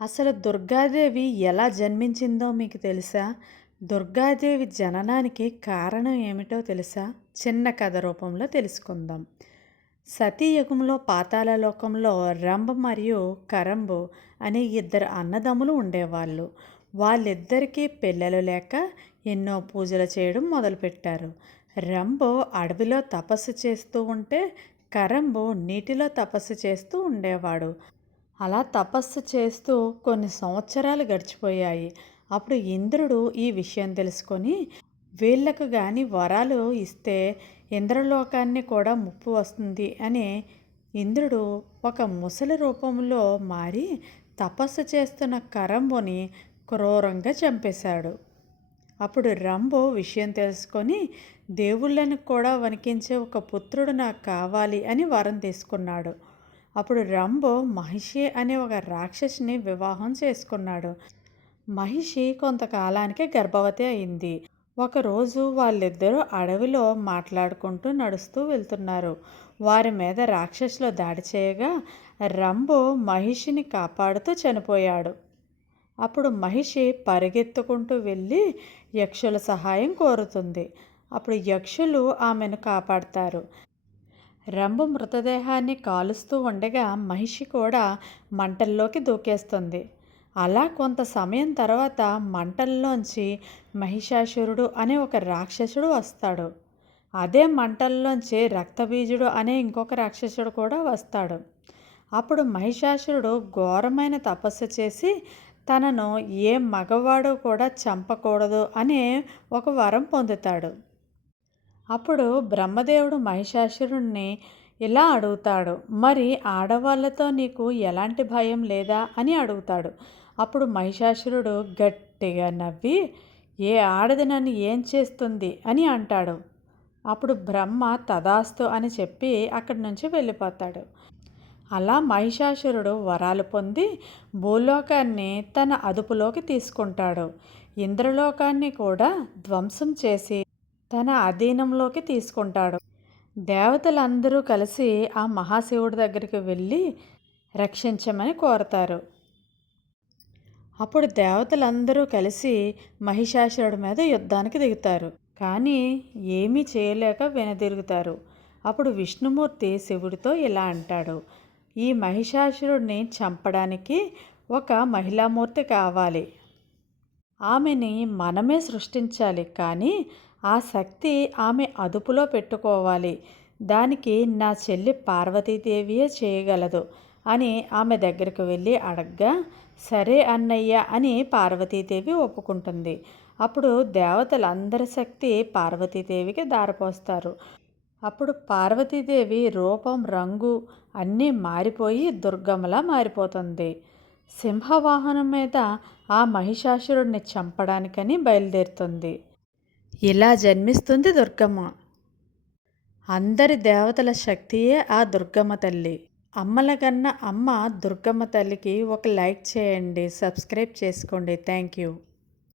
అసలు దుర్గాదేవి ఎలా జన్మించిందో మీకు తెలుసా? దుర్గాదేవి జననానికి కారణం ఏమిటో తెలుసా? చిన్న కథ రూపంలో తెలుసుకుందాం. సతీయుగంలో పాతాళ లోకంలో రంభ మరియు కరంబు అనే ఇద్దరు అన్నదమ్ములు ఉండేవాళ్ళు. వాళ్ళిద్దరికీ పిల్లలు లేక ఎన్నో పూజలు చేయడం మొదలుపెట్టారు. రంబో అడవిలో తపస్సు చేస్తూ ఉంటే కరంబు నీటిలో తపస్సు చేస్తూ ఉండేవాడు. అలా తపస్సు చేస్తూ కొన్ని సంవత్సరాలు గడిచిపోయాయి. అప్పుడు ఇంద్రుడు ఈ విషయం తెలుసుకొని వీళ్ళకు కానీ వరాలు ఇస్తే ఇంద్రలోకాన్ని కూడా ముప్పు వస్తుంది అని ఇంద్రుడు ఒక ముసలి రూపంలో మారి తపస్సు చేస్తున్న కరంబుని క్రూరంగా చంపేశాడు. అప్పుడు రంబో విషయం తెలుసుకొని దేవుళ్ళను కూడా వణికించే ఒక పుత్రుడు నాకు కావాలి అని వరం తీసుకున్నాడు. అప్పుడు రంబో మహిషి అనే ఒక రాక్షసిని వివాహం చేసుకున్నాడు. మహిషి కొంతకాలానికి గర్భవతి అయింది. ఒకరోజు వాళ్ళిద్దరూ అడవిలో మాట్లాడుకుంటూ నడుస్తూ వెళ్తున్నారు. వారి మీద రాక్షసులు దాడి చేయగా రంబో మహిషిని కాపాడుతూ చనిపోయాడు. అప్పుడు మహిషి పరిగెత్తుకుంటూ వెళ్ళి యక్షుల సహాయం కోరుతుంది. అప్పుడు యక్షులు ఆమెను కాపాడతారు. రంభు మృతదేహాన్ని కాలుస్తూ ఉండగా మహిషి కూడా మంటల్లోకి దూకేస్తుంది. అలా కొంత సమయం తర్వాత మంటల్లోంచి మహిషాసురుడు అనే ఒక రాక్షసుడు వస్తాడు. అదే మంటల్లోంచి రక్తబీజుడు అనే ఇంకొక రాక్షసుడు కూడా వస్తాడు. అప్పుడు మహిషాసురుడు ఘోరమైన తపస్సు చేసి తనను ఏ మగవాడు కూడా చంపకూడదు అనే ఒక వరం పొందుతాడు. అప్పుడు బ్రహ్మదేవుడు మహిషాసురుణ్ణి ఇలా అడుగుతాడు మరి ఆడవాళ్ళతో నీకు ఎలాంటి భయం లేదా? అని అడుగుతాడు. అప్పుడు మహిషాసురుడు గట్టిగా నవ్వి ఏ ఆడది నన్ను ఏం చేస్తుంది? అని అంటాడు. అప్పుడు బ్రహ్మ తదాస్తు అని చెప్పి అక్కడి నుంచి వెళ్ళిపోతాడు. అలా మహిషాసురుడు వరాలు పొంది భూలోకాన్ని తన అదుపులోకి తీసుకుంటాడు. ఇంద్రలోకాన్ని కూడా ధ్వంసం చేసి తన అధీనంలోకి తీసుకుంటాడు. దేవతలందరూ కలిసి ఆ మహాశివుడి దగ్గరికి వెళ్ళి రక్షించమని కోరతారు. అప్పుడు దేవతలందరూ కలిసి మహిషాసురుడి మీద యుద్ధానికి దిగుతారు. కానీ ఏమీ చేయలేక వెనుదిరుగుతారు. అప్పుడు విష్ణుమూర్తి శివుడితో ఇలా అంటాడు. ఈ మహిషాసురుడిని చంపడానికి ఒక మహిళామూర్తి కావాలి. ఆమెని మనమే సృష్టించాలి. కానీ ఆ శక్తి ఆమె అదుపులో పెట్టుకోవాలి. దానికి నా చెల్లి పార్వతీదేవియే చేయగలదు అని ఆమె దగ్గరికి వెళ్ళి అడగ్గా సరే అన్నయ్య అని పార్వతీదేవి ఒప్పుకుంటుంది. అప్పుడు దేవతలందరి శక్తి పార్వతీదేవికి దారిపోస్తారు. అప్పుడు పార్వతీదేవి రూపం రంగు అన్నీ మారిపోయి దుర్గమ్మలా మారిపోతుంది. సింహవాహనం మీద ఆ మహిషాసురుడిని చంపడానికని బయలుదేరుతుంది. ఇలా జన్మిస్తుంది దుర్గమ్మ? అందరి దేవతల శక్తియే ఆ దుర్గమ్మ తల్లి. అమ్మల కన్నా అమ్మ దుర్గమ్మ తల్లికి ఒక లైక్ చేయండి సబ్స్క్రైబ్ చేసుకోండి. Thank you.